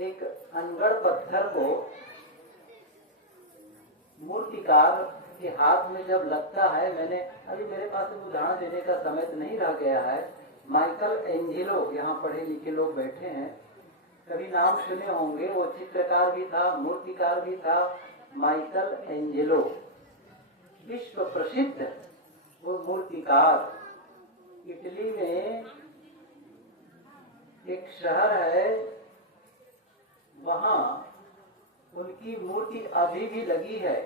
एक अनगढ़ पत्थर को मूर्तिकार के हाथ में जब लगता है, मैंने अभी मेरे पास उदाहरण देने का समय तो नहीं रह गया है। माइकल एंजेलो, यहाँ पढ़े लिखे लोग बैठे हैं, कभी नाम सुने होंगे। वो चित्रकार भी था, मूर्तिकार भी था। माइकल एंजेलो विश्व प्रसिद्ध वो मूर्तिकार। इटली में एक शहर है, वहाँ उनकी मूर्ति अभी भी लगी है।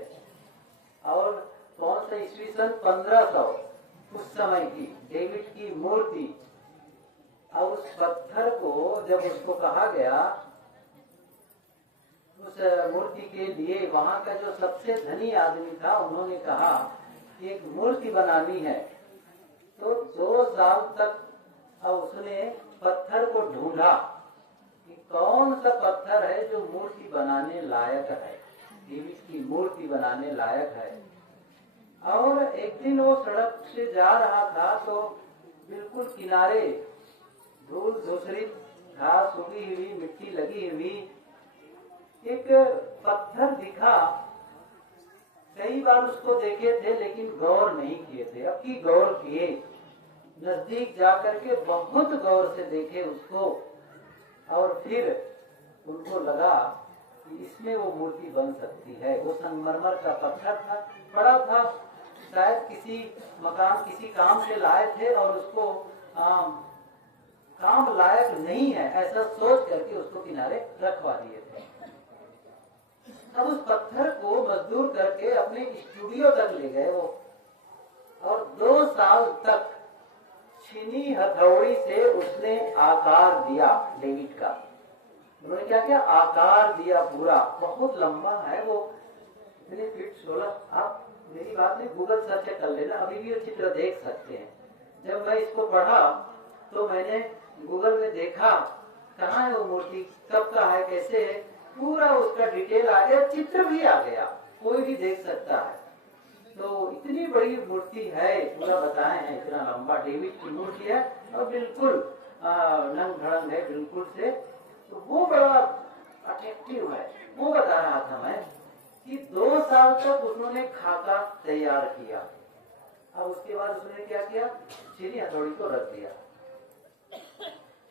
और कौन सा ईस्वी सन 1500 उस समय की डेविड की मूर्ति। और उस पत्थर को जब उसको कहा गया, उस मूर्ति के लिए वहाँ का जो सबसे धनी आदमी था, उन्होंने कहा कि एक मूर्ति बनानी है। तो 2 साल तक अब उसने पत्थर को ढूंढा कि कौन सा पत्थर है जो मूर्ति बनाने लायक है, देवी की मूर्ति बनाने लायक है। और एक दिन वो सड़क से जा रहा था, तो बिल्कुल किनारे धूल धूसरित घास उगी हुई, मिट्टी लगी हुई एक पत्थर दिखा। कई बार उसको देखे थे लेकिन गौर नहीं किए थे। अब की गौर किए, नजदीक जाकर के बहुत गौर से देखे उसको। और फिर उनको लगा कि इसमें वो मूर्ति बन सकती है। वो संगमरमर का पत्थर था, बड़ा था, शायद किसी मकान किसी काम से लाए थे और उसको काम लायक नहीं है ऐसा सोच करके उसको किनारे रखवा दिए थे। अब उस पत्थर को मजदूर करके अपने स्टूडियो तक ले गए वो, और 2 साल तक छीनी हथौड़ी से उसने आकार दिया डेविड का। उन्होंने क्या किया, आकार दिया पूरा। बहुत लंबा है वो, इतने फीट 16। आप मेरी बात नहीं, गूगल सर्च कर लेना, अभी भी ये चित्र देख सकते हैं। जब मैं इसको पढ़ा तो मैंने गूगल में देखा कहाँ है वो मूर्ति, कब का है, कैसे है, पूरा उसका डिटेल आ गया, चित्र भी आ गया, कोई भी देख सकता है। तो इतनी बड़ी मूर्ति है, पूरा बताए हैं, इतना लंबा डेविड की मूर्ति है और बिल्कुल नंग धड़ंग है बिल्कुल से। तो वो बड़ा अट्रैक्टिव है। वो बता रहा था मैं कि 2 साल तक उन्होंने खाका तैयार किया। अब उसके बाद उसने क्या किया, छीनी हथौड़ी को रख दिया।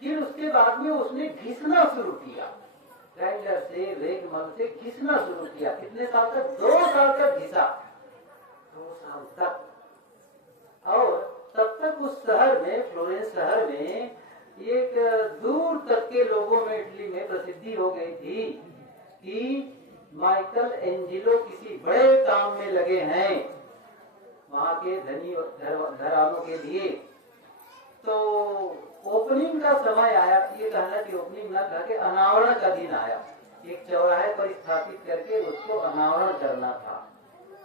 फिर उसके बाद में उसने घिसना शुरू किया, ग्राइंडर से, रेगमल से घिसना शुरू किया। कितने साल तक? 2 साल तक घिसा, 2 साल तक। और तब तक उस शहर में, फ्लोरेंस शहर में, एक दूर तक के लोगों में इटली में प्रसिद्धि हो गई थी कि माइकल एंजेलो किसी बड़े काम में लगे हैं वहां के धनी घरानों के लिए। तो ओपनिंग का समय आया, ये कहना कि ओपनिंग ना कह के अनावरण का दिन आया। एक चौराहे पर स्थापित करके उसको अनावरण करना था।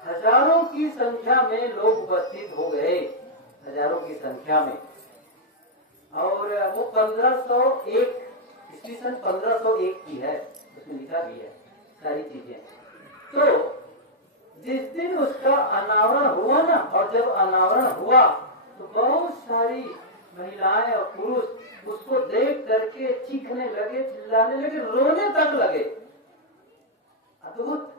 हजारों की संख्या में लोग उपस्थित हो गए, हजारों की संख्या में। और वो 1501 ईस्वी सन 1501 की है, उसमें लिखा भी है सारी चीजें। तो जिस दिन उसका अनावरण हुआ ना, और जब अनावरण हुआ तो बहुत सारी महिलाएं और पुरुष उसको देख करके चीखने लगे, चिल्लाने लगे, रोने तक लगे। अद्भुत।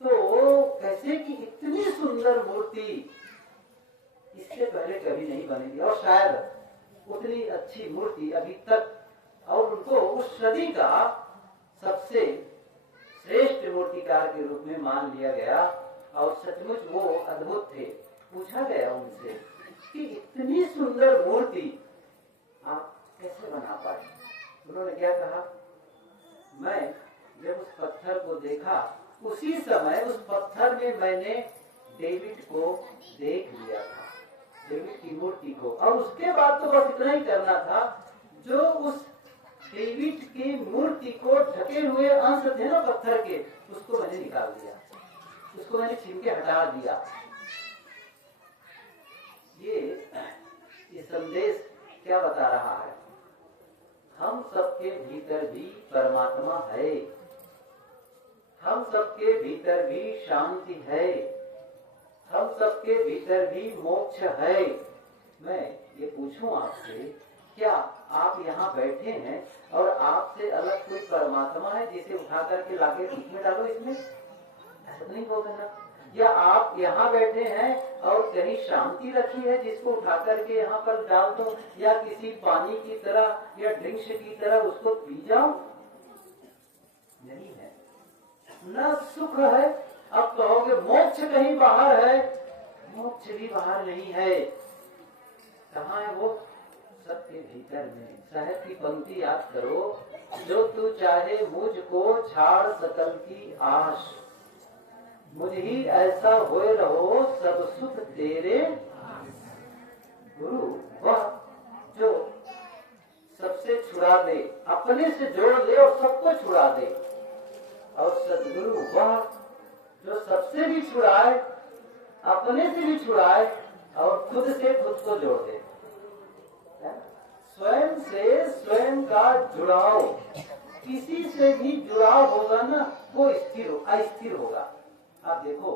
तो कैसे कि इतनी सुंदर मूर्ति इससे पहले कभी नहीं बनेगी, और शायद उतनी अच्छी मूर्ति अभी तक। और उनको उस सदी का सबसे श्रेष्ठ मूर्तिकार के रूप में मान लिया गया, और सचमुच वो अद्भुत थे। पूछा गया उनसे कि इतनी सुंदर मूर्ति आप कैसे बना पाए? उन्होंने क्या कहा, मैं जब उस पत्थर को देखा, उसी समय उस पत्थर में मैंने डेविड को देख लिया था, डेविड की मूर्ति को। और उसके बाद तो बस इतना ही करना था, जो उस डेविड की मूर्ति को ढके हुए अंश थे ना पत्थर के, उसको मैंने निकाल दिया, उसको मैंने छीन के हटा दिया। ये संदेश क्या बता रहा है? हम सबके भीतर भी परमात्मा है, हम सबके भीतर भी शांति है, हम सबके भीतर भी मोक्ष है। मैं ये पूछूं आपसे, क्या आप यहाँ बैठे हैं और आपसे अलग कोई परमात्मा से उठा करके लाके बीच में डालो इसमें, ऐसा तो नहीं बोल देना। या आप यहाँ बैठे हैं और कहीं शांति रखी है जिसको उठा करके यहाँ पर डाल दो, या किसी पानी की तरह या ड्रिंक्स की तरह उसको पी जाओ, नहीं है। न सुख है। अब कहोगे मोक्ष कहीं बाहर है, मोक्ष भी बाहर नहीं है। कहाँ है वो? सबके भीतर में। साहब की पंक्ति याद करो, जो तू चाहे मुझको छाड़ सकल की आश, मुझ ही ऐसा होए रहो सब सुख तेरे गुरु। वह जो सबसे छुड़ा दे, अपने से जोड़ दे और सबको छुड़ा दे। और सदगुरु वह जो सबसे भी छुड़ाए, अपने से भी छुड़ाए और खुद से खुद को जोड़ दे। स्वयं से स्वयं का जुड़ाव, किसी से भी जुड़ाव होगा ना वो स्थिर अस्थिर होगा। आप देखो,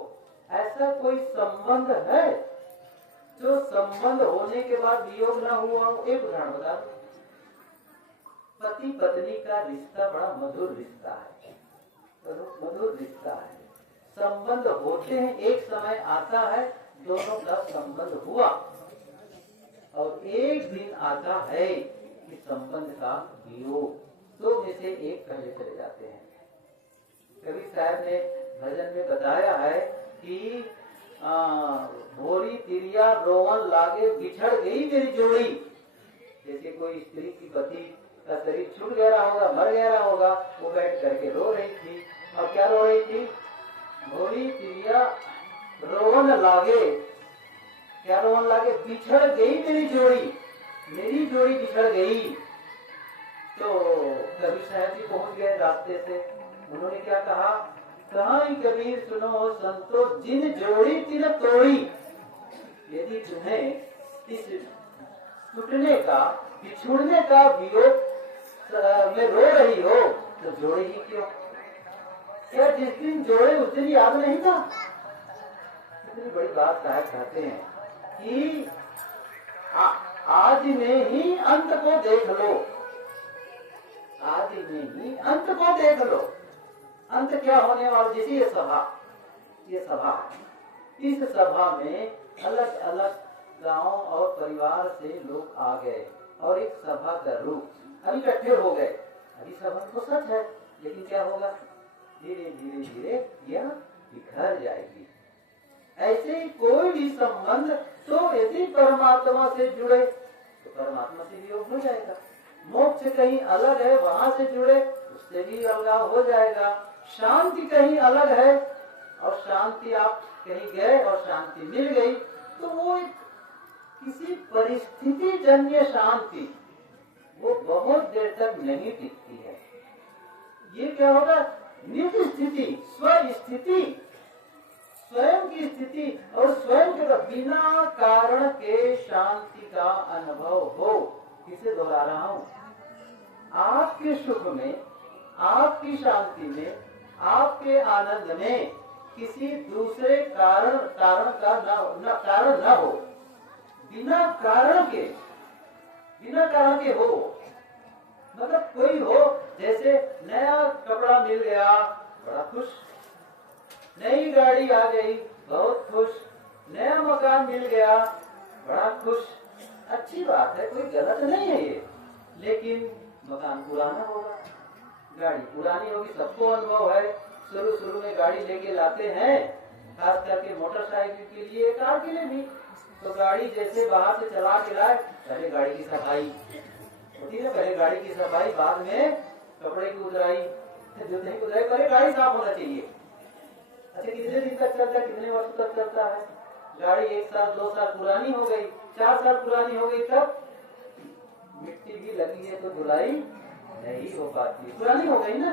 ऐसा कोई संबंध है जो संबंध होने के बाद वियोग ना हुआ हो? एक उदाहरण बता दो। पति पत्नी का रिश्ता बड़ा मधुर रिश्ता है, मधुर रिश्ता है। संबंध होते हैं, एक समय आता है दोनों का संबंध हुआ, और एक दिन आता है कि संबंध का वियोग, दो में से एक पहले चले जाते हैं। कवि साहब ने भजन में बताया है कि भोरी तिरिया रोवन लागे बिछड़ गई मेरी जोड़ी। जैसे कोई स्त्री की पति का शरीर छूट गया होगा, मर गया होगा, वो बैठ करके रो रही थी। और क्या रो रही थी? भोरी तिरिया रोवन लागे, क्या रोवन लागे? बिछड़ गई मेरी जोड़ी, मेरी जोड़ी बिछड़ गई। तो कबीर साहब जी पहुंच गए रास्ते से। उन्होंने क्या कहा? कहां कबीर सुनो संतो जिन जोड़ी तिन तोड़ी। यदि तुम्हें इस टूटने का, बिछुड़ने का वियोग में रो रही हो तो जोड़े ही क्यों? क्या जिस दिन जोड़े उस दिन याद नहीं था? इतनी बड़ी बात साहब कहते हैं कि आज में ही अंत को देख लो, आज में ही अंत को देख लो। अंत क्या होने वाला? जैसे ये सभा इस सभा में अलग अलग गांव और परिवार से लोग आ गए और एक सभा का रूप अभी इकट्ठे हो गए। अभी सभा तो सच है, लेकिन क्या होगा? धीरे धीरे धीरे यह बिखर जाएगी। ऐसे ही कोई भी संबंध तो यदि परमात्मा से जुड़े तो परमात्मा से वियोग हो जाएगा। मोक्ष कहीं अलग है, वहां से जुड़े उससे भी अलगाव हो जाएगा। शांति कहीं अलग है और शांति आप कहीं गए और शांति मिल गई तो वो किसी परिस्थिति जन्य शांति, वो बहुत देर तक नहीं टिकती है। ये क्या होगा? निज स्थिति, स्व स्थिति, स्वयं की स्थिति और स्वयं के बिना कारण के शांति का अनुभव हो। किसे दोहरा रहा हूँ? आपके सुख में, आपकी शांति में, आपके आनंद में किसी दूसरे कारण कारण न हो, बिना कारण के हो। मतलब कोई हो, जैसे नया कपड़ा मिल गया बड़ा खुश, नई गाड़ी आ गई बहुत खुश, नया मकान मिल गया बड़ा खुश। अच्छी बात है, कोई गलत नहीं है ये, लेकिन मकान पुराना होगा, गाड़ी पुरानी होगी, सबको अनुभव है। शुरू में गाड़ी लेके लाते हैं, खास करके मोटरसाइकिल के लिए, कार के लिए भी। तो गाड़ी जैसे बाहर से चला के लाए, पहले गाड़ी की सफाई होती है, पहले गाड़ी की सफाई, बाद में कपड़े की उतराई, जो नहीं उतराई, पहले गाड़ी साफ होना चाहिए। अच्छा, कितने दिन तक चलता है, कितने वर्ष तक चलता है? गाड़ी 1 साल 2 साल पुरानी हो गई, 4 साल पुरानी हो गई, तब मिट्टी भी लगी है तो धुलाई नहीं हो पाती, पुरानी हो गई ना,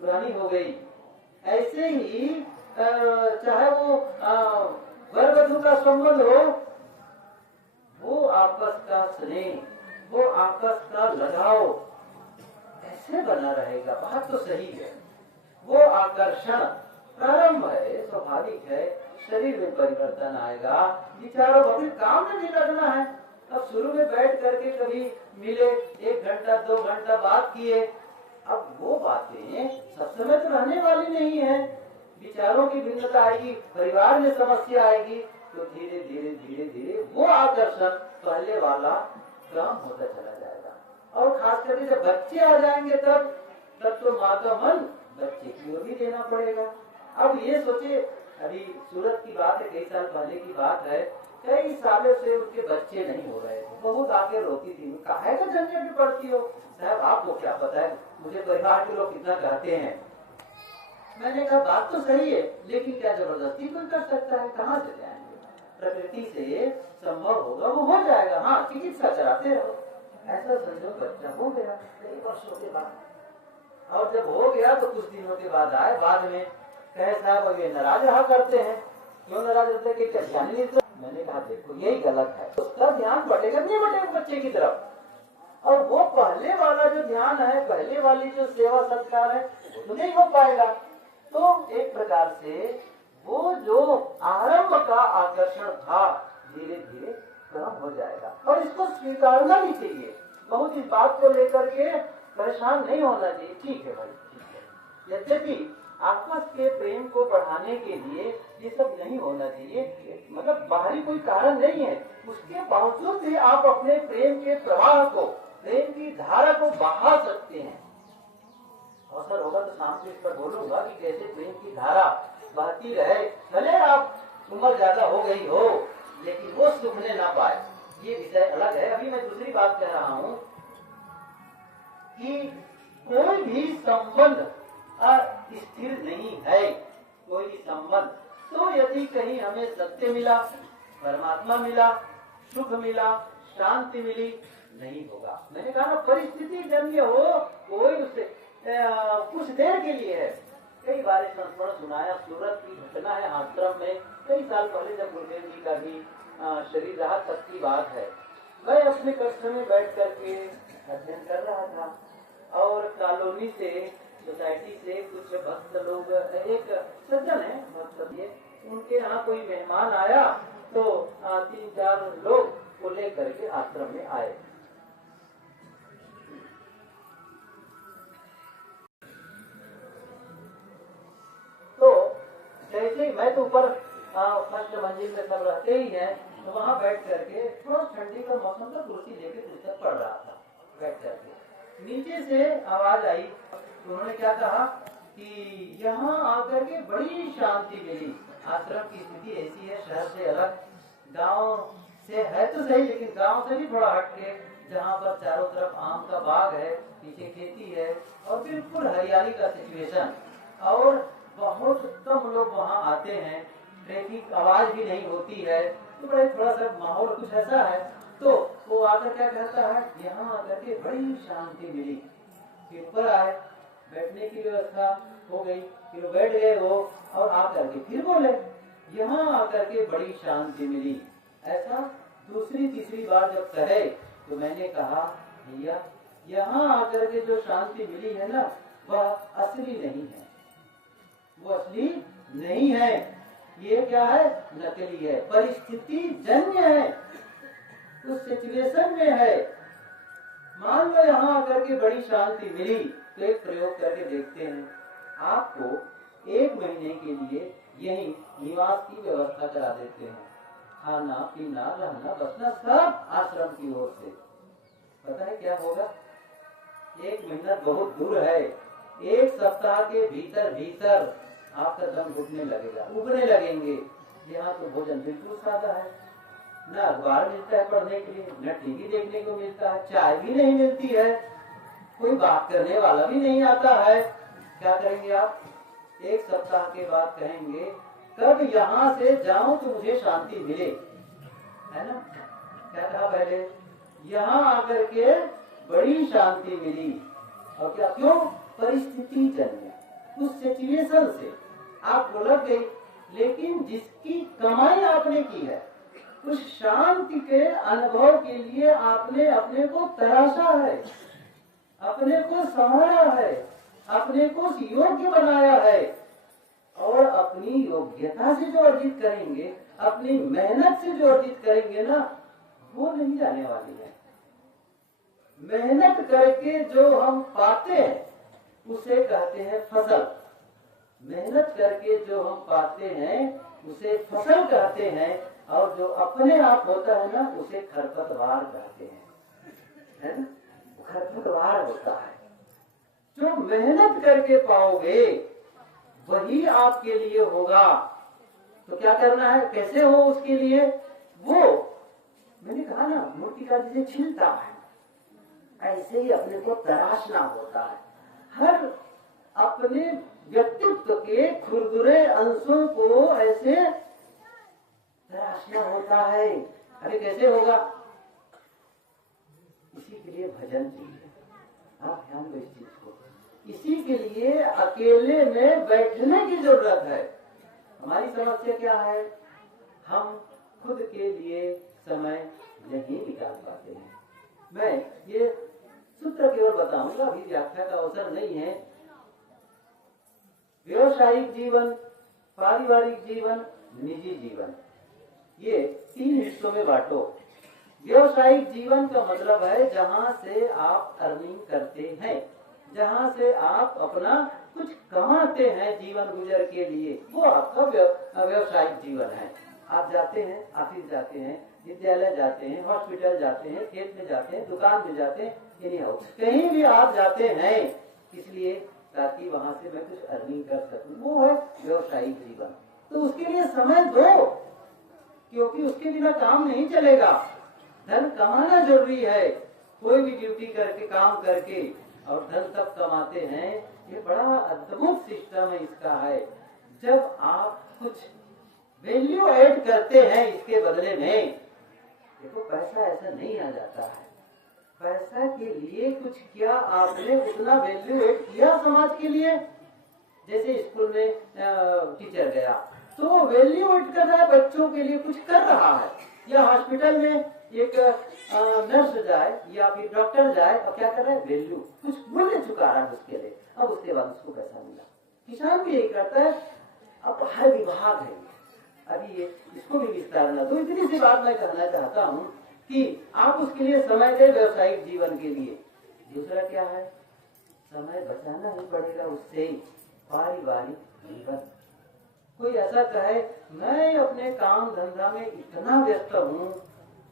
पुरानी हो गई। ऐसे ही चाहे वो वर वधू का संबंध हो, वो आपस का स्नेह, वो आपस का लगाव ऐसे बना रहेगा। बात तो सही है, वो आकर्षण प्रारंभ है, स्वाभाविक है। शरीर में परिवर्तन आएगा, विचारों अपने काम में भी लगना है। अब शुरू में बैठ करके कभी मिले, 1 घंटा 2 घंटा बात किए, अब वो बातें सब समय तो रहने वाली नहीं है, विचारों की भिन्नता आएगी, परिवार में समस्या आएगी, तो धीरे धीरे धीरे धीरे वो आकर्षण पहले वाला कम होता चला जाएगा। और खास करके जब बच्चे आ जाएंगे तब तो माँ का मन बच्चे की ओर भी देना पड़ेगा। अब ये सोचे, अभी सूरत की बात है, कई साल पहले की बात है, कई सालों से उसके बच्चे नहीं हो रहे थे, बहुत आके रोती थी, काहे का झंझट में पड़ती हो साहब, आपको क्या पता है, मुझे परिवार के लोग कितना कहते हैं। मैंने कहा बात तो सही है, लेकिन क्या जबरदस्ती कोई कर सकता है, कहाँ से जाएंगे, प्रकृति से संभव होगा वो हो जाएगा, हाँ चिकित्सा कराते रहो। ऐसा संजोग बच्चा हो गया कई वर्षों के बाद, और जब हो गया तो कुछ दिनों के बाद आए, बाद में कहे साहब अब ये नाराज रहा करते हैं, क्यों नाराज होते हैं कि क्या ध्यान नहीं। मैंने कहा देखो यही गलत है, उसका ध्यान बटेगा नहीं बटेगा बच्चे की तरफ, और वो पहले वाला जो ध्यान है, पहले वाली जो सेवा सत्कार है वो तो नहीं हो पाएगा। तो एक प्रकार से वो जो आरंभ का आकर्षण था धीरे धीरे कम हो जाएगा, और इसको स्वीकारना भी चाहिए, बहुत इस बात को लेकर के परेशान नहीं होना चाहिए। ठीक है भाई, ठीक है, यद्यपि आपस के प्रेम को बढ़ाने के लिए ये सब नहीं होना चाहिए, मतलब बाहरी कोई कारण नहीं है, उसके बावजूद भी आप अपने प्रेम के प्रवाह को, प्रेम की धारा को बहा सकते हैं। अवसर होगा तो शाम को इस पर बोलूंगा कि कैसे प्रेम की धारा बहती रहे, भले आप उम्र ज्यादा हो गई हो लेकिन वो सूखने ना पाए, ये विषय अलग है। अभी मैं दूसरी बात कह रहा हूँ कि कोई भी संबंध स्थिर नहीं है, कोई भी संबंध, तो यदि कहीं हमें सत्य मिला, परमात्मा मिला, सुख मिला, शांति मिली, नहीं होगा। मैंने कहा ना परिस्थिति जन्य हो, कोई उससे कुछ देर के लिए है। कई बार संस्मरण सुनाया, सूरत की घटना है आश्रम में, कई साल पहले जब गुरुदेव जी का भी शरीर रहा तब की बात है। मैं अपने कक्ष में बैठ करके अध्ययन कर रहा था, और कॉलोनी से, सोसाइटी से कुछ भक्त लोग, एक सज्जन है भक्त, उनके यहाँ कोई मेहमान आया, तो 3-4 लोग को लेकर के आश्रम में आए। तो जैसे मैं तो ऊपर फर्स्ट मंजिल में सब रहते ही हैं, तो वहाँ बैठ करके थोड़ा ठंडी का मौसम था, कुर्सी लेके पुस्तक पढ़ रहा था बैठ करके। नीचे से आवाज आई, उन्होंने क्या कहा कि यहाँ आकर के बड़ी शांति मिली। आश्रम की स्थिति ऐसी है, शहर से अलग, गांव से है तो सही, लेकिन गांव से भी थोड़ा हटके, जहाँ पर चारों तरफ आम का बाग है, पीछे खेती है और बिल्कुल हरियाली का सिचुएशन, और बहुत कम लोग वहाँ आते हैं, ट्रैफिक आवाज भी नहीं होती है, तो बड़े थोड़ा सा माहौल कुछ ऐसा है। तो वो आकर क्या कहता है, यहाँ आकर के बड़ी शांति मिली। फिर ऊपर आए, बैठने की व्यवस्था हो गई, फिर बैठ गए वो, और आकर के फिर बोले यहाँ आकर के बड़ी शांति मिली। ऐसा दूसरी तीसरी बार जब कहे तो मैंने कहा भैया यहाँ आकर के जो शांति मिली है ना, वह असली नहीं है, वो असली नहीं है, ये क्या है, नकली है, परिस्थिति जन्य है, उस सिचुएशन में है। मान लो यहाँ आकर के बड़ी शांति मिली, तो एक प्रयोग करके देखते हैं, आपको 1 महीने के लिए यही निवास की व्यवस्था करा देते हैं, खाना पीना रहना बसना सब आश्रम की ओर से। पता है क्या होगा, 1 महीना बहुत दूर है, 1 सप्ताह के भीतर भीतर आपका दम घुटने लगेगा, उगने लगेंगे। यहाँ तो भोजन बिल्कुल सादा है, न अखबार मिलता है पढ़ने के लिए, न टीवी देखने को मिलता है, चाय भी नहीं मिलती है, कोई बात करने वाला भी नहीं आता है। क्या करेंगे आप, 1 सप्ताह के बाद कहेंगे कब यहाँ से जाऊं तो मुझे शांति मिले, है ना। क्या कहा पहले, यहाँ आकर के बड़ी शांति मिली, और क्या, क्यों, परिस्थिति जन्य, उस सिचुएशन से आपको लग गई। लेकिन जिसकी कमाई आपने की है, उस शांति के अनुभव के लिए आपने अपने को तराशा है, अपने को संवारा है, अपने को योग्य बनाया है, और अपनी योग्यता से जो अर्जित करेंगे, अपनी मेहनत से जो अर्जित करेंगे ना, वो नहीं जाने वाली है। मेहनत करके जो हम पाते हैं उसे कहते हैं फसल। मेहनत करके जो हम पाते हैं उसे फसल कहते हैं, और जो अपने आप होता है ना उसे खरपतवार कहते हैं, है ना? खरपतवार होता है। जो मेहनत करके पाओगे वही आपके लिए होगा। तो क्या करना है, कैसे हो उसके लिए? वो मैंने कहा ना, मूर्तिकार जिसे छिलता है ऐसे ही अपने को तराशना होता है। हर अपने व्यक्तित्व के खुरदुरे अंशों को ऐसे तराशना होता है। अरे कैसे होगा? इसी के लिए भजन चाहिए। आप ध्यान दो इस चीज को। इसी के लिए अकेले में बैठने की जरूरत है। हमारी समस्या क्या है? हम खुद के लिए समय नहीं निकाल पाते हैं। मैं ये सूत्र केवल बताऊंगा, अभी व्याख्या का अवसर नहीं है। व्यवसायिक जीवन, पारिवारिक जीवन, निजी जीवन, ये 3 हिस्सों में बांटो। व्यवसायिक जीवन का मतलब है जहां से आप अर्निंग करते हैं, जहां से आप अपना कुछ कमाते हैं जीवन गुजर के लिए, वो आपका व्यवसायिक जीवन है। आप जाते हैं, ऑफिस जाते हैं, विद्यालय जाते हैं, हॉस्पिटल जाते हैं, खेत में जाते हैं, दुकान में जाते हैं, कहीं भी आप जाते हैं इसलिए ताकि वहां से मैं कुछ अर्निंग कर सकूं, वो है व्यवसायिक जीवन। तो उसके लिए समय दो, क्योंकि उसके बिना काम नहीं चलेगा। धन कमाना जरूरी है। कोई भी ड्यूटी करके, काम करके और धन तब कमाते हैं। ये बड़ा अद्भुत सिस्टम है इसका है। जब आप कुछ वैल्यू ऐड करते हैं इसके बदले में, देखो पैसा ऐसा नहीं आ जाता है। पैसा के लिए कुछ क्या आपने उतना वैल्यू ऐड किया समाज के लिए? जैसे स्कूल में टीचर गया तो वैल्यू ऐड कर रहा है, बच्चों के लिए कुछ कर रहा है। या हॉस्पिटल में एक नर्स जाए या फिर डॉक्टर जाए और क्या कर रहा है? वैल्यू, कुछ मूल्य चुका रहा है उसके लिए। अब उसके बाद उसको पैसा मिला। किसान भी यही करता है। अब हर विभाग है, अभी ये इसको भी विस्तार न दो। इतनी सी बात मैं कहना चाहता हूँ कि आप उसके लिए समय दें व्यवसायिक जीवन के लिए। दूसरा क्या है? समय बचाना ही पड़ेगा उससे पारिवारिक जीवन। कोई ऐसा कहे मैं अपने काम धंधा में इतना व्यस्त हूँ,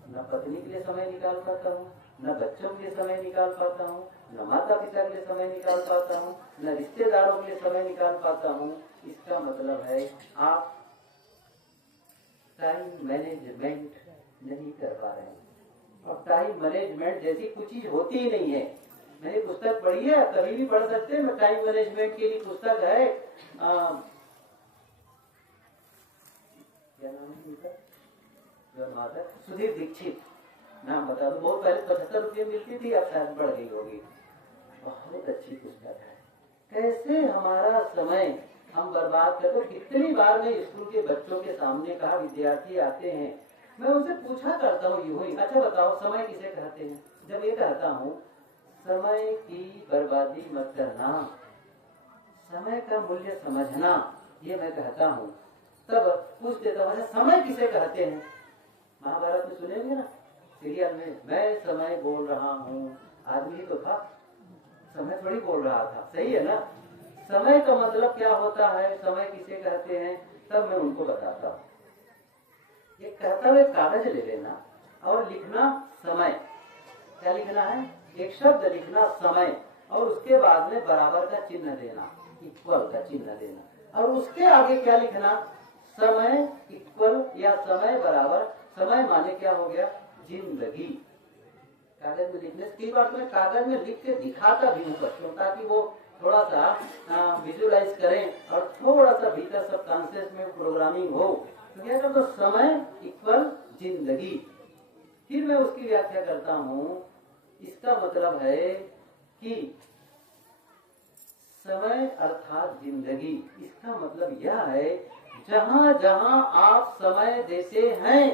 न पत्नी के लिए समय निकाल पाता हूँ, न बच्चों के लिए समय निकाल पाता हूँ, न माता पिता के लिए समय निकाल पाता हूँ, न रिश्तेदारों के लिए समय निकाल पाता हूँ। इसका मतलब है आप टाइम मैनेजमेंट नहीं कर पा रहे हैं। और टाइम मैनेजमेंट जैसी कुछ चीज होती ही नहीं है। मैंने पुस्तक पढ़ी है, कभी भी पढ़ सकते हैं। टाइम मैनेजमेंट के लिए पुस्तक है, क्या नाम है उनका? सुधीर दीक्षित नाम बता दो। बहुत पहले 75 रुपये मिलती थी, अब शायद बढ़ गई होगी। बहुत अच्छी पुस्तक है। कैसे हमारा समय हम बर्बाद करते हो। कितनी बार मैं स्कूल के बच्चों के सामने कहा, विद्यार्थी आते हैं, मैं उनसे पूछा करता हूँ यूं ही, अच्छा बताओ समय किसे कहते हैं? जब ये कहता हूँ समय की बर्बादी मत करना, समय का मूल्य समझना, ये मैं कहता हूँ, तब पूछ देता हूँ समय किसे कहते हैं? महाभारत में सुनेंगे ना सीरियल में, मैं समय बोल रहा हूँ। आदमी तो था, समय थोड़ी बोल रहा था, सही है ना? समय का मतलब क्या होता है, समय किसे कहते हैं, तब मैं उनको बताता हूँ। ये कहता हुए कागज ले लेना और लिखना समय। क्या लिखना है? एक शब्द लिखना समय, और उसके बाद में बराबर का चिन्ह देना, इक्वल का चिन्ह देना, और उसके आगे क्या लिखना? समय इक्वल या समय बराबर। समय माने क्या हो गया? जिंदगी। कागज में लिखने से, कई बार मैं कागज में लिख के दिखाता भी हूँ बच्चों, ताकि वो थोड़ा सा विजुअलाइज करें और थोड़ा सा भीतर सबकॉन्शियस में प्रोग्रामिंग हो। तो क्या करता? समय इक्वल जिंदगी। फिर मैं उसकी व्याख्या करता हूँ। इसका मतलब है कि समय अर्थात जिंदगी। इसका मतलब यह है जहाँ जहाँ आप समय देते हैं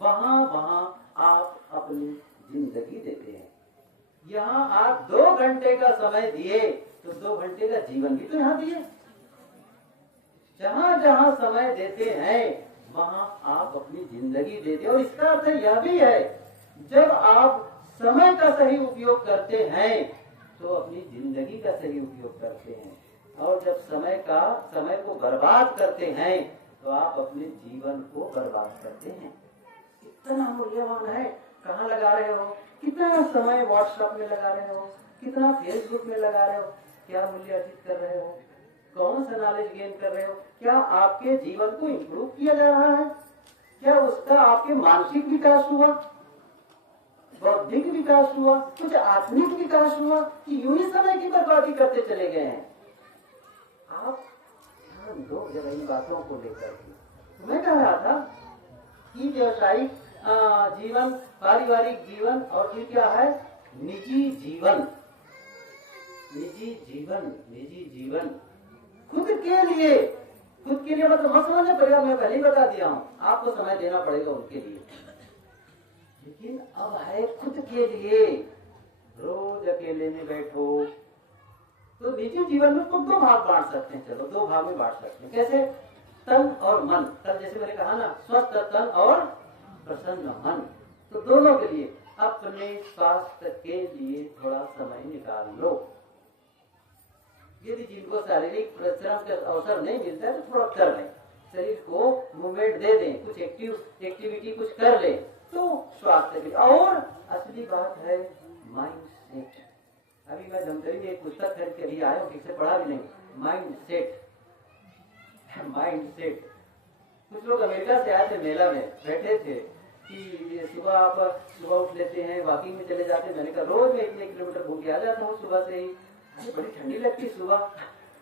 वहाँ वहाँ आप अपनी जिंदगी देते हैं। यहाँ आप 2 घंटे का समय दिए तो 2 घंटे का जीवन भी तो यहाँ दिए। जहाँ जहाँ समय देते हैं वहाँ आप अपनी जिंदगी देते हैं। और इसका अर्थ यह भी है, जब आप समय का सही उपयोग करते हैं तो अपनी जिंदगी का सही उपयोग करते हैं, और जब समय को बर्बाद करते हैं तो आप अपने जीवन को बर्बाद करते हैं। इतना मूल्यवान है, कहाँ लगा रहे हो, कितना समय व्हाट्सएप में लगा रहे हो, कितना फेसबुक में लगा रहे हो, क्या मूल्य अर्जित कर रहे हो, कौन सा नॉलेज गेन कर रहे हो, क्या आपके जीवन को इम्प्रूव किया जा रहा है, क्या उसका आपके मानसिक विकास हुआ, बौद्धिक विकास हुआ, कुछ आत्मिक विकास हुआ, कि यूं ही समय की बर्बादी करते चले गए हैं। आप ध्यान दो जरा इन बातों को लेकर के। मैं कह रहा था कि व्यावसायिक जीवन, पारिवारिक जीवन, और फिर क्या है निजी जीवन। निजी जीवन, निजी जीवन खुद के लिए मतलब मत समझना पड़ेगा, मैं पहले ही बता दिया हूँ, आपको समय देना पड़ेगा उनके लिए, लेकिन अब है खुद के लिए। रोज अकेले में बैठो तो निजी जीवन में उसको दो भाग बांट सकते हैं, चलो दो भाग में बांट सकते हैं। कैसे? तन और मन। कल जैसे मैंने कहा ना, स्वस्थ तन और प्रसन्न मन, तो दोनों के लिए अपने स्वास्थ्य के लिए थोड़ा समय निकाल लो। यदि जिनको शारीरिक परिश्रम का अवसर नहीं मिलता है तो थोड़ा कर लें, शरीर को मूवमेंट दे दें, कुछ एक्टिविटी कुछ कर लें, तो स्वास्थ्य के। और असली बात है माइंड सेट। अभी मैं धमतरी में एक पुस्तक खरीद के लिए आया हूँ, ठीक से पढ़ा भी नहीं, माइंड सेट। Mind set. कुछ लोग अमेरिका से आए थे, मेला में बैठे थे कि सुबह उठ लेते हैं, वॉकिंग में चले जाते हैं। मैंने कहा रोज मैं इतने किलोमीटर घूम के आ जाता हूँ सुबह से ही, बड़ी ठंडी लगती सुबह।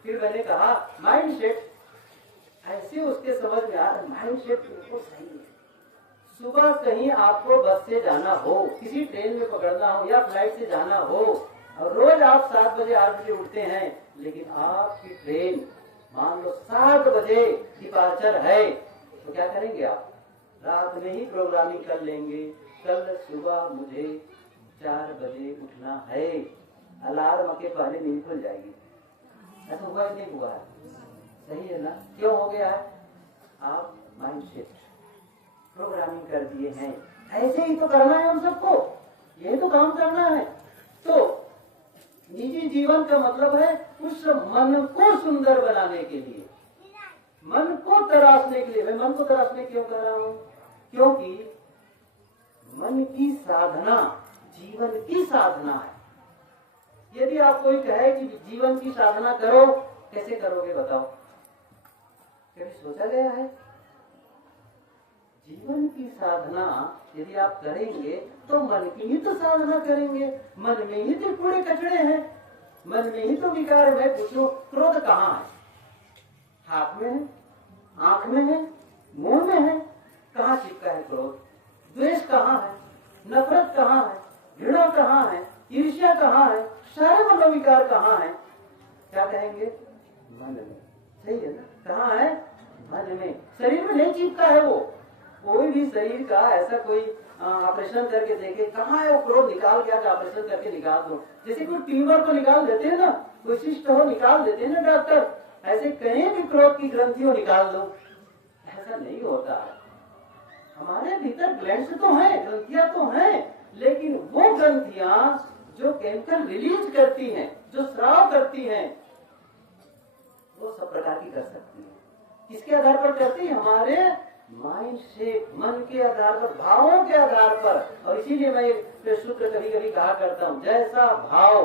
फिर मैंने कहा माइंड सेट, ऐसे उसके समझ में आ रहा है माइंड सेट बिल्कुल सही है। सुबह कहीं आपको बस से जाना हो, किसी ट्रेन में पकड़ना हो या फ्लाइट से जाना हो, और रोज आप 7 बजे 8 बजे उठते हैं, लेकिन आपकी ट्रेन मान लो 7 बजे डिपार्चर है, तो क्या करेंगे आप? रात में ही प्रोग्रामिंग कर लेंगे, कल सुबह मुझे 4 बजे उठना है, अलार्म के पहले नींद खुल जाएगी। ऐसा हुआ नहीं हुआ है? सही है ना? क्यों हो गया है? आप माइंड सेट प्रोग्रामिंग कर दिए हैं। ऐसे ही तो करना है हम सबको, यही तो काम करना है। तो निजी जीवन का मतलब है उस मन को सुंदर बनाने के लिए, मन को तराशने के लिए। मैं मन को तराशने क्यों कर रहा हूं? क्योंकि मन की साधना जीवन की साधना है। यदि आप कोई कहे कि जीवन की साधना करो, कैसे करोगे बताओ? कभी सोचा गया है? जीवन की साधना यदि आप करेंगे तो मन की ही तो साधना करेंगे। मन में ही तो पूरे कचड़े हैं, मन में ही तो विकार है। पूछो क्रोध कहाँ है? हाथ में है, आंख में है, मुंह में है, कहाँ चिपका है क्रोध? द्वेष कहाँ है? नफरत कहाँ है? घृणा कहाँ है? ईर्ष्या कहाँ है? सारे मनोविकार कहाँ है? क्या कहेंगे? मन में। सही है ना? कहाँ है? मन में। शरीर में नहीं चिपका है वो। कोई भी शरीर का ऐसा कोई ऑपरेशन करके देखे, कहाँ है वो क्रोध, निकाल के ऑपरेशन करके निकाल दो। जैसे कोई ट्यूमर को निकाल देते हैं ना, कोई शिष्ट हो निकाल देते हैं ना डॉक्टर, ऐसे कहीं भी क्रोध की ग्रंथियों निकाल दो। ऐसा नहीं होता है। हमारे भीतर ग्लैंड्स तो हैं, ग्रंथियां तो हैं, लेकिन वो ग्रंथियां जो केमिकल रिलीज करती हैं, जो स्राव करती हैं, वो सब प्रकार की कर सकती है। किसके आधार पर करती है? हमारे माइंड से, मन के आधार पर, भावों के आधार पर। और इसीलिए मैं ये सूत्र कभी कभी कहा करता हूँ, जैसा भाव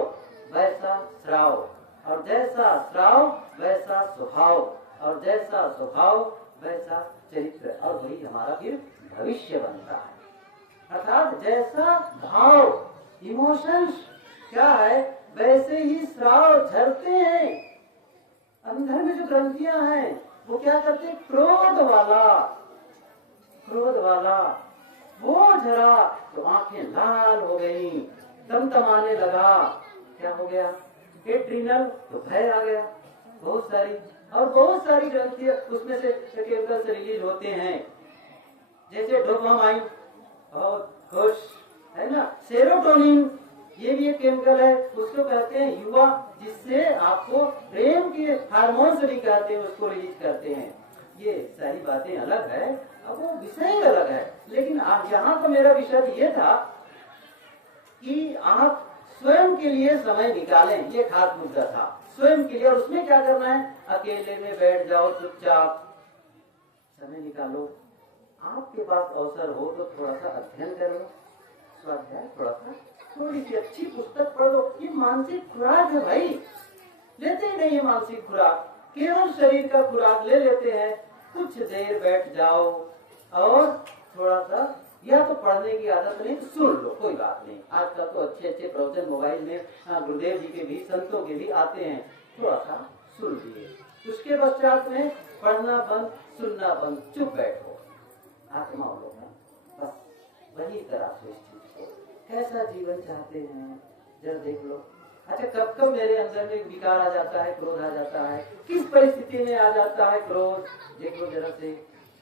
वैसा श्राव, और जैसा श्राव वैसा स्वभाव, और जैसा स्वभाव वैसा चरित्र, और वही हमारा फिर भविष्य बनता है। अर्थात जैसा भाव, इमोशंस क्या है, वैसे ही श्राव झरते हैं। अंदर में जो ग्रंथियां हैं वो क्या करते हैं? क्रोध वाला वो झरा तो आंखें लाल हो गई, दमदमाने लगा। क्या हो गया? एड्रिनल तो भय आ गया, बहुत सारी ग्रंथियां उसमें से केमिकल से रिलीज होते हैं। जैसे डोपामाइन, बहुत खुश है ना, सेरोटोनिन, ये भी एक केमिकल है, उसको कहते हैं युवा, जिससे आपको प्रेम के हार्मोन्स भी कहते हैं, उसको रिलीज करते हैं। ये सारी बातें अलग है, अब वो विषय अलग है। लेकिन आज यहाँ तो मेरा विषय ये था कि आप स्वयं के लिए समय निकालें, ये खास मुद्दा था, स्वयं के लिए। और उसमें क्या करना है, अकेले में बैठ जाओ, चुपचाप समय निकालो। आपके पास अवसर हो तो थोड़ा सा अध्ययन कर लो, स्वाध्याय थोड़ा सा, थोड़ी सी अच्छी पुस्तक पढ़ लो। ये मानसिक खुराक है भाई, लेते ही नहीं है मानसिक खुराक, केवल शरीर का खुराक ले लेते हैं। कुछ देर बैठ जाओ और थोड़ा सा, या तो पढ़ने की आदत नहीं, सुन लो, कोई बात नहीं। आजकल तो अच्छे अच्छे प्रवचन मोबाइल में गुरुदेव जी के भी, संतों के भी आते हैं, थोड़ा सा सुन लिए। उसके पश्चात में पढ़ना बंद, सुनना बंद, चुप बैठो, आत्मा अवलोकन, बस वही तरह से इस चीज को। कैसा जीवन चाहते हैं जरा देख लो। अच्छा, कब कब मेरे अंदर में विकार आ जाता है, क्रोध आ जाता है, किस परिस्थिति में आ जाता है क्रोध, देख लो जरा से,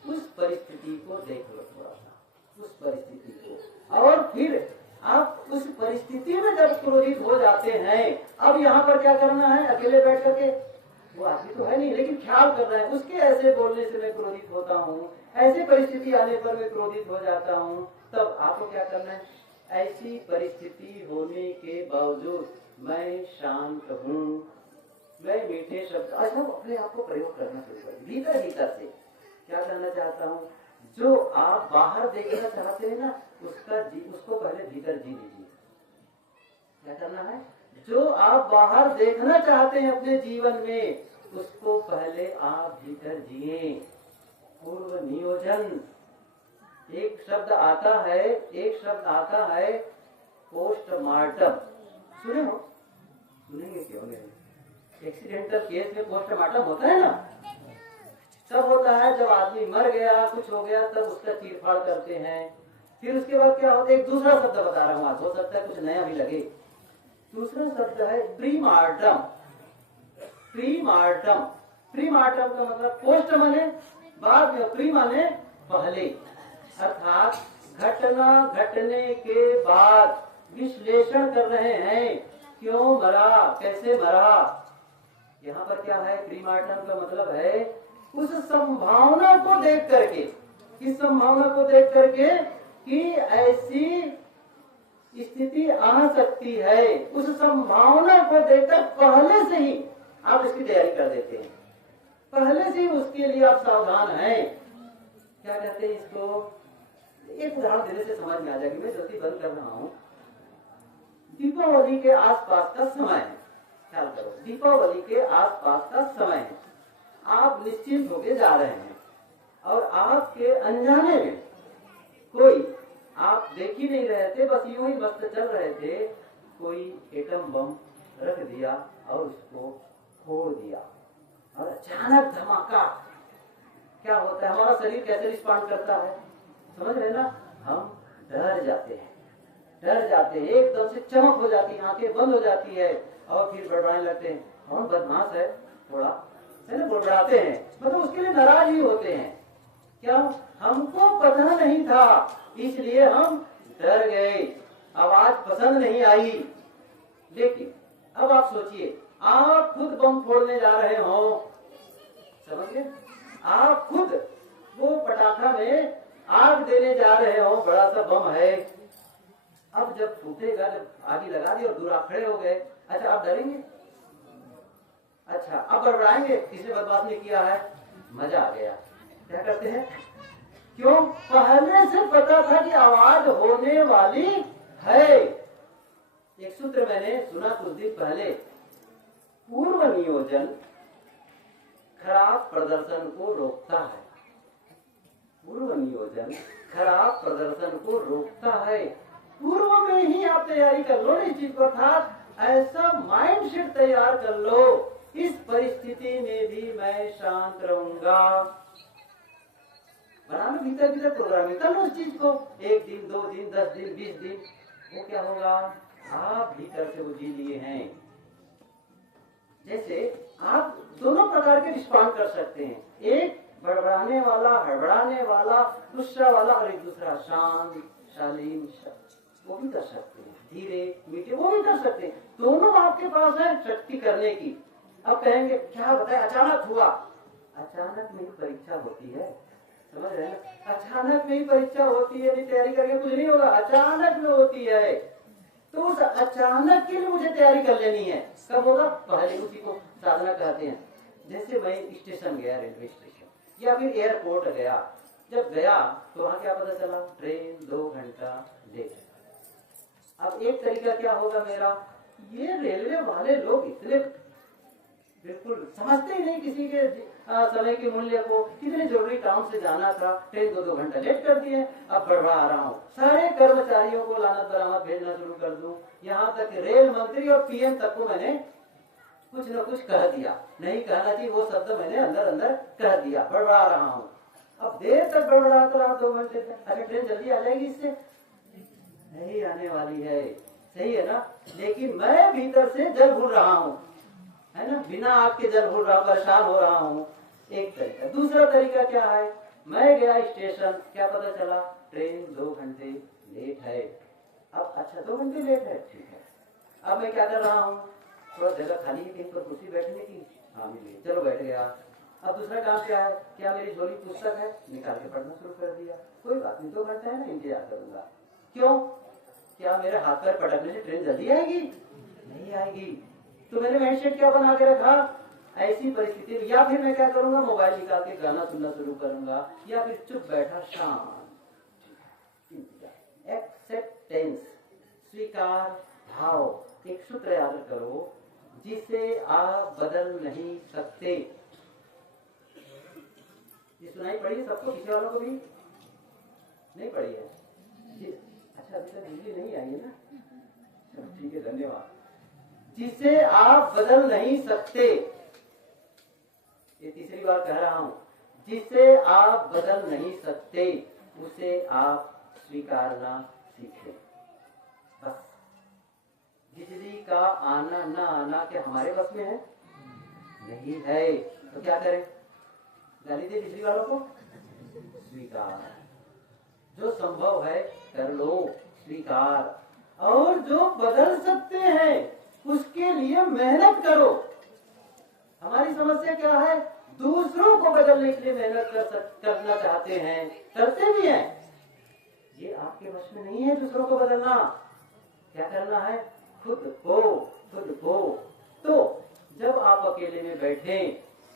उस परिस्थिति को देख लो थोड़ा सा, उस परिस्थिति को। और फिर आप उस परिस्थिति में जब क्रोधित हो जाते हैं, अब यहाँ पर क्या करना है, अकेले बैठ करके, वो आदमी तो है नहीं लेकिन ख्याल कर रहा है, उसके ऐसे बोलने से मैं क्रोधित होता हूँ, ऐसी परिस्थिति आने पर मैं क्रोधित हो जाता हूँ। तब आपको क्या करना है, ऐसी परिस्थिति होने के बावजूद मैं शांत हूँ, मैं मीठे शब्द, अच्छा अपने आप को प्रयोग करना शुरू कर, भीतर भीतर से क्या करना चाहता हूँ, जो आप बाहर देखना चाहते हैं ना, उसको पहले भीतर जी लीजिए। क्या करना है, जो आप बाहर देखना चाहते हैं अपने जीवन में, उसको पहले आप भीतर जिए। पूर्व नियोजन, एक शब्द आता है पोस्टमार्टम, सुने हो, सुनेंगे क्यों नहीं। एक्सीडेंटल केस में पोस्टमार्टम होता है ना, तब होता है जब आदमी मर गया, कुछ हो गया, तब उसका चीरफाड़ करते हैं। फिर उसके बाद क्या होता है, एक दूसरा शब्द बता रहा हूँ आज, हो सकता है कुछ नया भी लगे। दूसरा शब्द है प्रीमार्टम। प्रीमार्टम, प्रीमार्टम का मतलब पोस्ट माने बाद में, प्री माने पहले, अर्थात घटना घटने के बाद विश्लेषण कर रहे हैं, क्यों मरा, कैसे मरा। यहाँ पर क्या है, प्रीमार्टम का मतलब है उस संभावना को देख करके, इस संभावना को देख करके कि ऐसी स्थिति आ सकती है, उस संभावना को देखकर पहले से ही आप इसकी तैयारी कर देते हैं, पहले से ही उसके लिए आप सावधान हैं। क्या कहते हैं इसको, एक उदाहरण देने से समझ में आ जाएगी, मैं जल्दी बंद कर रहा हूँ। दीपावली के आसपास का समय है, ख्याल करो, दीपावली के आसपास का समय है, आप निश्चिंत होके जा रहे हैं और आपके अनजाने में कोई, आप देख ही नहीं रहे थे, बस यूं ही मस्त चल रहे थे, कोई एटम बम रख दिया और उसको फोड़ दिया, और अचानक धमाका। क्या होता है, हमारा शरीर कैसे रिस्पॉन्ड करता है, समझ रहे ना, हम डर जाते हैं, एकदम से चमक हो जाती है, आंखें बंद हो जाती है और फिर बड़बड़ाने लगते हैं। कौन बदमाश है, थोड़ा है ना, बड़बड़ाते हैं, मतलब उसके लिए नाराज ही होते हैं। क्या, हमको पता नहीं था, इसलिए हम डर गए, आवाज पसंद नहीं आई। लेकिन अब आप सोचिए, आप खुद बम फोड़ने जा रहे हो, समझ गए, आप खुद वो पटाखा में आग देने जा रहे हो, बड़ा सा बम है, अब जब फूटेगा, जब आगे लगा दी और दूर आप खड़े हो गए, अच्छा आप डरेंगे, अच्छा अब बड़बड़ाएंगे, किसने बदमाश नहीं किया है, मजा आ गया। क्या करते हैं, क्यों, पहले से पता था कि आवाज होने वाली है। एक सूत्र मैंने सुना कुछ दिन पहले, पूर्व नियोजन खराब प्रदर्शन को रोकता है, पूर्व नियोजन खराब प्रदर्शन को रोकता है। पूर्व में ही आप तैयारी कर लो इस चीज को, अर्थात ऐसा माइंड सेट तैयार कर लो, इस परिस्थिति में भी मैं शांत रहूंगा। बना लो भीतर भीतर प्रोग्रामिंग कर लो उस चीज को, 1 दिन 2 दिन 10 दिन 20 दिन, वो क्या होगा, आप भीतर से वो जी लिए हैं। जैसे आप दोनों प्रकार के रिस्पॉन्ड कर सकते हैं, एक बड़बड़ाने वाला, हड़बड़ाने वाला, गुस्सा वाला, और एक दूसरा शांत शालीन, वो भी कर सकते हैं, धीरे मीठे वो भी कर सकते हैं, दोनों आपके पास है शक्ति करने की। अब कहेंगे क्या बताए, अचानक हुआ, अचानक में ही परीक्षा होती है, समझ रहे हैं, अचानक में ही परीक्षा होती है, नहीं तैयारी करके कुछ नहीं होगा, अचानक में होती है। तो उस अचानक के लिए मुझे तैयारी कर लेनी है। कब होगा? पहले उसी को साधना कहते हैं। जैसे मैं स्टेशन गया, रेलवे स्टेशन या फिर एयरपोर्ट गया, जब गया तो वहां क्या पता चला? ट्रेन 2 घंटा लेट। अब एक तरीका क्या होगा मेरा, ये रेलवे वाले लोग इतने बिल्कुल समझते ही नहीं किसी के समय के मूल्य को। कितने जरूरी काम से जाना था, ट्रेन 2 घंटा लेट कर दिए। अब बढ़वा रहा हूँ, सारे कर्मचारियों को लानत बरामद भेजना शुरू कर दूं। यहाँ तक रेल मंत्री और पीएम तक को मैंने कुछ न कुछ कह दिया। नहीं कहना चाहिए वो शब्द मैंने अंदर अंदर कह दिया, बढ़वा रहा हूँ। अब देर तक बढ़वा रहा 2 घंटे तक। अच्छा ट्रेन जल्दी आ जाएगी इससे? नहीं आने वाली है, सही है ना? लेकिन मैं भीतर से जल भूल रहा हूँ, है ना? बिना आग के जल भूल रहा, परेशान हो रहा हूँ। एक तरीका। दूसरा तरीका क्या है? मैं गया स्टेशन, क्या पता चला? ट्रेन 2 घंटे लेट है। अब अच्छा 2 घंटे लेट है, ठीक है। अब मैं क्या कर रहा हूँ? थोड़ा जगह खाली है कहीं पर कुर्सी बैठने की, हाँ मिली, चलो बैठ गया। अब दूसरा काम क्या है? क्या मेरी झोली पुस्तक है? निकाल के पढ़ना शुरू कर दिया। कोई बात नहीं, 2 घंटे है ना, इंतजार करूंगा। क्यों? क्या मेरे हाथ पैर पटकने से ट्रेन जल्दी आएगी? नहीं आएगी। तो मैंने माइंडसेट क्या बना के रखा? ऐसी परिस्थिति में या फिर मैं क्या करूंगा? मोबाइल निकाल के गाना सुनना शुरू करूंगा, या फिर चुप बैठा शांत। एक्सेप्टेंस, स्वीकार भाव, एक सूत्र याद करो, जिसे आप बदल नहीं सकते। ये सुनाई पड़ी सबको? पीछे वालों को भी नहीं पड़ी है? अच्छा अभी तक बिजली नहीं आई है ना? चलो ठीक है, धन्यवाद। जिसे आप बदल नहीं सकते, ये तीसरी बार कह रहा हूं, जिसे आप बदल नहीं सकते उसे आप स्वीकारना सीखें। बस बिजली का आना ना आना क्या हमारे बस में है? नहीं है। तो क्या करें? गाली दे बिजली वालों को? स्वीकार। जो संभव है कर लो, स्वीकार। और जो बदल सकते हैं उसके लिए मेहनत करो। हमारी समस्या क्या है? दूसरों को बदलने के लिए मेहनत करना चाहते हैं, करते भी हैं। ये आपके वश में नहीं है दूसरों को बदलना। क्या करना है? खुद को। तो जब आप अकेले में बैठे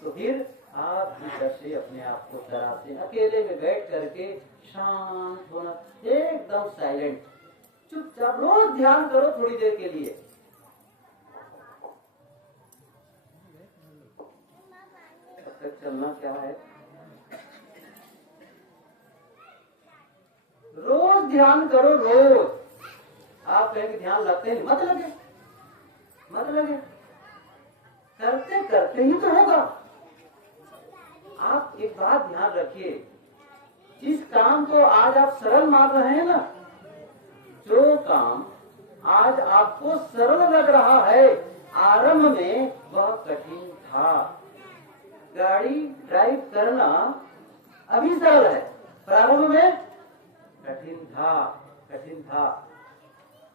तो फिर आप भीतर से अपने आप को तराशें। अकेले में बैठ करके शांत होना, एकदम साइलेंट, चुपचाप। रोज ध्यान करो थोड़ी देर के लिए। अब तक चलना क्या है? रोज ध्यान करो, रोज। आप कहेंगे ध्यान लगते नहीं, मत लगे। करते करते ही तो होगा। आप एक बात ध्यान रखिए, जिस काम को आज आप सरल मान रहे हैं ना, जो काम आज आपको सरल लग रहा है, आरंभ में वह कठिन था। गाड़ी ड्राइव करना अभी सरल है, प्रारंभ में कठिन था।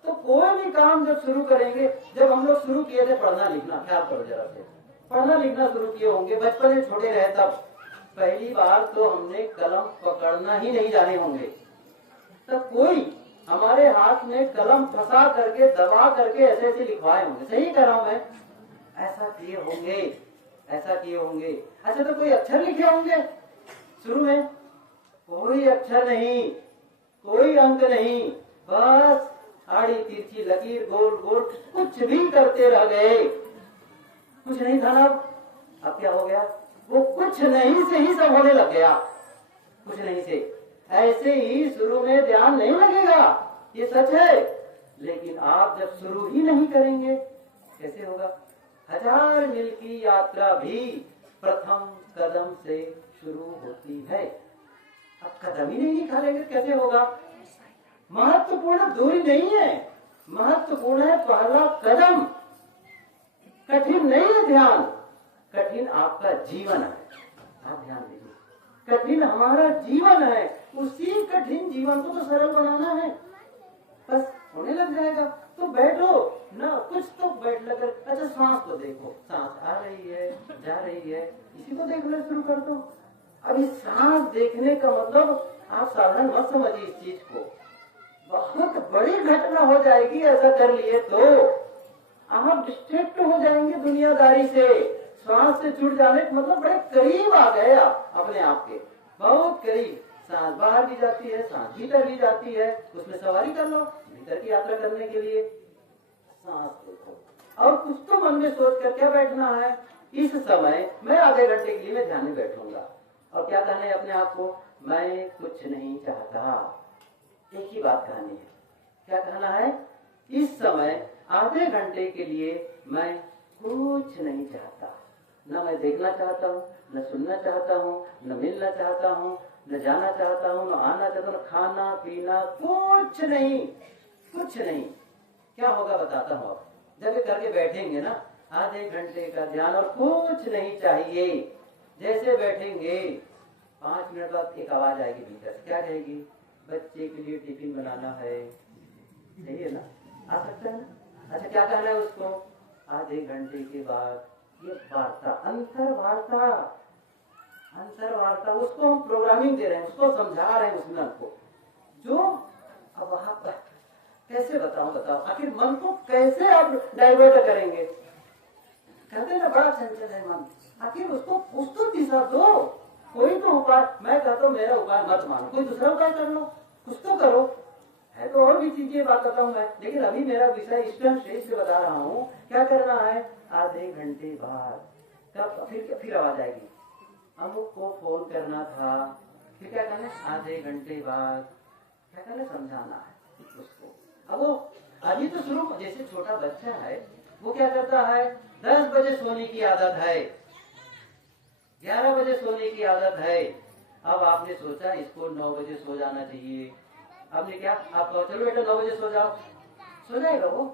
तो कोई भी काम जब शुरू करेंगे, जब हम लोग शुरू किए थे पढ़ना लिखना, ख्याल करो जरा से, पढ़ना लिखना शुरू किए होंगे, बचपन में छोटे रहे तब पहली बार तो हमने कलम पकड़ना ही नहीं जाने होंगे। तब कोई हमारे हाथ में कलम फंसा करके, दबा करके ऐसे लिखवाए होंगे। सही कह रहा हूं मैं? ऐसा किए होंगे। अच्छा तो कोई अक्षर लिखे होंगे शुरू में? कोई अक्षर नहीं, कोई अंक नहीं, बस आड़ी तिरछी लकीर, गोल गोल, कुछ भी करते रह गए। कुछ नहीं था ना। अब क्या हो गया? वो कुछ नहीं से ही सब होने लग गया। कुछ नहीं से ऐसे ही शुरू में ध्यान नहीं लगेगा, ये सच है। लेकिन आप जब शुरू ही नहीं करेंगे, कैसे होगा? 1000 मील की यात्रा भी प्रथम कदम से शुरू होती है। अब कदम ही नहीं निकालेंगे कैसे होगा? महत्वपूर्ण दूरी नहीं है, महत्वपूर्ण है पहला कदम। कठिन नहीं है ध्यान, कठिन आपका जीवन है। आप ध्यान दीजिए, कठिन हमारा जीवन है। उसी कठिन जीवन को तो सरल बनाना है, बस होने लग जाएगा। तो बैठो ना, कुछ तो बैठ लगर। अच्छा सांस को देखो, सांस आ रही है, जा रही है, इसी को देखना शुरू कर दो। अब इस सांस देखने का मतलब आप साधारण मत समझिए इस चीज को। बहुत बड़ी घटना हो जाएगी ऐसा कर लिए तो। आप डिस्ट्रैक्ट हो जाएंगे दुनियादारी से, श्वास से जुड़ जाने का मतलब बड़े करीब आ गए आप अपने आप के, बहुत करीब। सांस बाहर भी जाती है, सांस भीतर भी जाती है, उसमें सवारी कर लो भीतर की यात्रा करने के लिए। सांस देखो और कुछ तो मन में सोच कर क्या बैठना है, इस समय मैं आधे घंटे के लिए मैं ध्यान में बैठूंगा। और क्या कहना है अपने आप को, मैं कुछ नहीं चाहता। एक ही बात कहनी है, क्या कहना है, इस समय आधे घंटे के लिए मैं कुछ नहीं चाहता। न मैं देखना चाहता हूँ, न सुनना चाहता हूँ, न मिलना चाहता हूँ, न जाना चाहता हूँ, न आना चाहता हूँ, न खाना पीना, कुछ नहीं, कुछ नहीं। क्या होगा बताता हूँ। अब जब ये करके बैठेंगे ना आधे घंटे का ध्यान और कुछ नहीं चाहिए, जैसे बैठेंगे 5 मिनट बाद एक आवाज आएगी भीतर से, क्या कहेगी, बच्चे के लिए टिफिन बनाना है, सही है ना, आ सकता है ना। अच्छा क्या कहना है उसको, आधे घंटे के बाद ये वार्ता, अंतर वार्ता, उसको हम प्रोग्रामिंग दे रहे हैं, उसको समझा रहे हैं उस मन को, जो अब वहां पर कैसे बताओ आखिर मन को कैसे आप डाइवर्ट करेंगे। कहते हैं ना बड़ा चंचल है मन, आखिर उसको कुछ तो दिशा दो, कोई तो उपाय। मैं कहता हूँ मेरा उपाय मत मानो, कोई दूसरा उपाय कर लो, कुछ तो करो। है तो और भी चीजें बात करता हूँ मैं, लेकिन अभी मेरा विषय स्टेज से बता रहा हूँ। क्या करना है, आधे घंटे बाद तब फिर आवाज आएगी, अमुक को फोन करना था, फिर क्या करना है, आधे घंटे बाद क्या करना, समझाना है उसको। अब वो अभी तो शुरू, जैसे छोटा बच्चा है वो क्या करता है, 10 बजे सोने की आदत है, 11 बजे सोने की आदत है। अब आपने सोचा इसको 9 बजे सो जाना चाहिए। आपने क्या, आप चलो बेटा 9 बजे सो जाओ, सो जाएगा वो,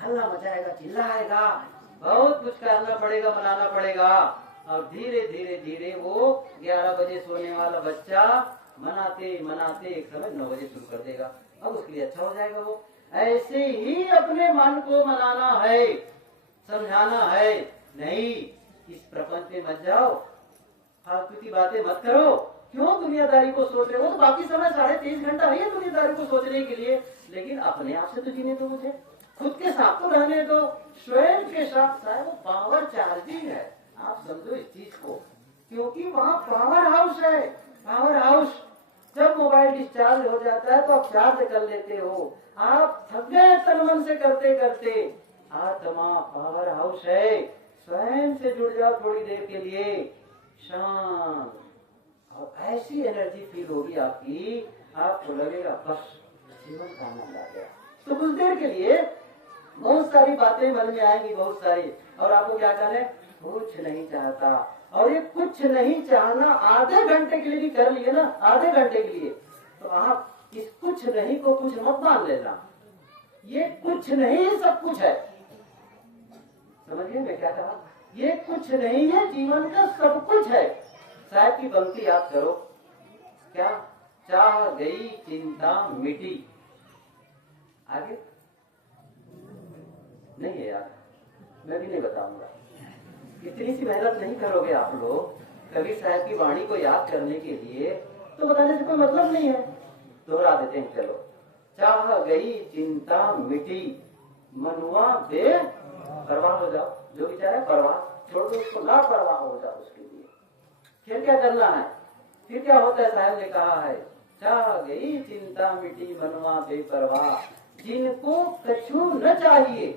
हल्ला मचाएगा, चिल्लाएगा, बहुत कुछ करना पड़ेगा, मनाना पड़ेगा। और धीरे धीरे धीरे वो 11 बजे सोने वाला बच्चा मनाते मनाते एक समय 9 बजे शुरू कर देगा, अब उसके लिए अच्छा हो जाएगा वो। ऐसे ही अपने मन को मनाना है, समझाना है, नहीं इस प्रपंच में मत जाओ, फालतू की बातें मत करो, क्यों दुनियादारी को सोच रहे हो, तो बाकी समय 23.5 घंटा है दुनियादारी को सोचने के लिए, लेकिन अपने आप से तो जीने दो, मुझे खुद के साथ तो रहने दो, स्वयं के साथ। वो पावर चार्जिंग है, आप समझो इस चीज को, क्योंकि वहाँ पावर हाउस है, पावर हाउस। जब मोबाइल डिस्चार्ज हो जाता है तो आप चार्ज कर लेते हो, आप थक गए तन मन से करते करते, आत्मा पावर हाउस है, स्वयं से जुड़ जाओ थोड़ी देर के लिए, शांत, और ऐसी एनर्जी फील होगी आपकी, आपको लगेगा बस जीवन का आनंद आ गया। तो कुछ देर के लिए बहुत सारी बातें मन में आएंगी, बहुत सारी, और आपको क्या करना है, कुछ नहीं चाहता। और ये कुछ नहीं चाहना आधे घंटे के लिए भी कर लिए ना, आधे घंटे के लिए, तो आप इस कुछ नहीं को कुछ मत मान लेना, ये कुछ नहीं सब कुछ है। समझिए मैं क्या कहा, ये कुछ नहीं है, जीवन का सब कुछ है। साहब की पंक्ति याद करो, क्या, चाह गई चिंता मिटी, आगे नहीं है यार, मैं भी नहीं बताऊंगा, इतनी सी मेहनत नहीं करोगे आप लोग कबीर साहब की वाणी को याद करने के लिए, तो बताने से कोई मतलब नहीं है, दोहरा देते हैं। चलो, चाह गई चिंता मिटी, मनुआ बे परवाह हो जाओ, जो विचार है परवाह छोड़ दो उसको, ना परवाह हो जाओ उसके लिए। फिर क्या करना है, फिर क्या होता है, साहब ने कहा है, चाह गई चिंता मिटी मनुआ बेपरवाह, जिनको कछु न चाहिए,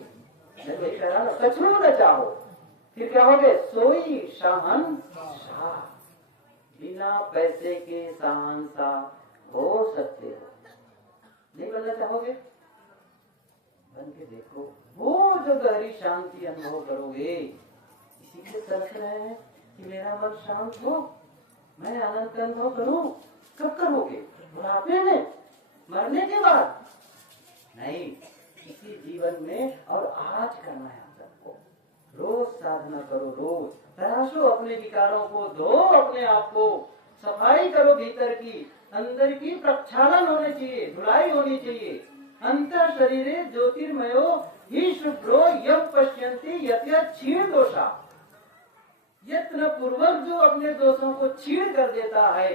कछु न चाहो, फिर क्या हो गए, सोई शहंशाह, बिना पैसे के शहंशाह हो सकते हो, नहीं बनना चाहोगे, बन के देखो, वो जो गहरी शांति अनुभव करोगे, इसी के तरस रहे हैं कि मेरा मन शांत हो, मैं आनंद का अनुभव करूं। कब करोगे, बुढ़ापे में, मरने के बाद नहीं, इसी जीवन में, और आज करना है आप सबको। रोज साधना करो, रोज तराशो अपने विकारों को, धो अपने आप को, सफाई करो भीतर की, अंदर की प्रक्षालन होनी चाहिए, धुलाई होनी चाहिए। अंतर शरीरे ज्योतिर्मयो ही शुभ्रो यम पश्यन्ति यत् क्षीण दोषा, यत्न पूर्वक जो अपने दोषों को छीण कर देता है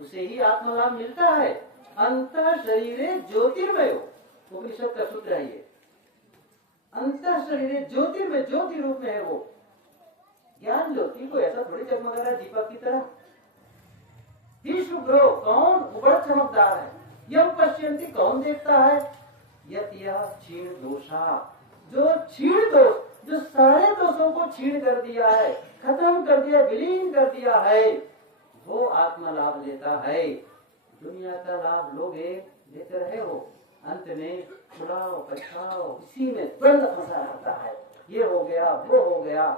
उसे ही आत्मलाभ मिलता है। अंतः शरीरे ज्योतिर्मय हो, उपनिषद का सूत्र है ये। अंतः शरीरे ज्योतिर्मय, ज्योति रूप में है वो। ज्ञान ज्योति को ऐसा थोड़ी जगमगा रहा है दीपक की तरह। ही शुभ्रो, कौन उबड़ चमकदार है। यह पश्यंती, कौन देखता है। यत यह क्षीण दोषा, जो क्षीण दोष, जो सारे दोषों को क्षीण कर दिया है, खत्म कर दिया, विलीन कर दिया है, वो आत्मा लाभ लेता है। दुनिया का लाभ लोगे, लेते रहे हो, अंत में छुड़ाओ पछताओ, इसी में द्वंद फंसा रहता है। ये हो गया, वो हो गया।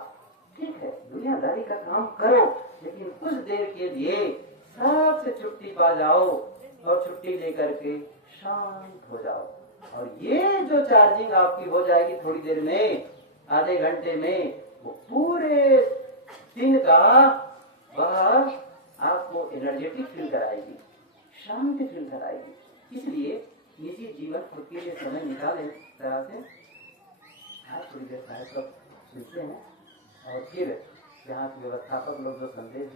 ठीक है, दुनियादारी का काम करो, लेकिन कुछ देर के लिए सबसे छुट्टी पा जाओ और छुट्टी लेकर के शांत हो जाओ। और ये जो चार्जिंग आपकी हो जाएगी थोड़ी देर में, आधे घंटे में, वो पूरे दिन का वह आपको एनर्जेटिक फील कराएगी, शांति फील कराएगी। इसलिए निजी जीवन खुद के लिए समय निकालें तरह से। थोड़ी देर साहित्य सुनते हैं और फिर यहाँ के व्यवस्थापक लोग जो संदेश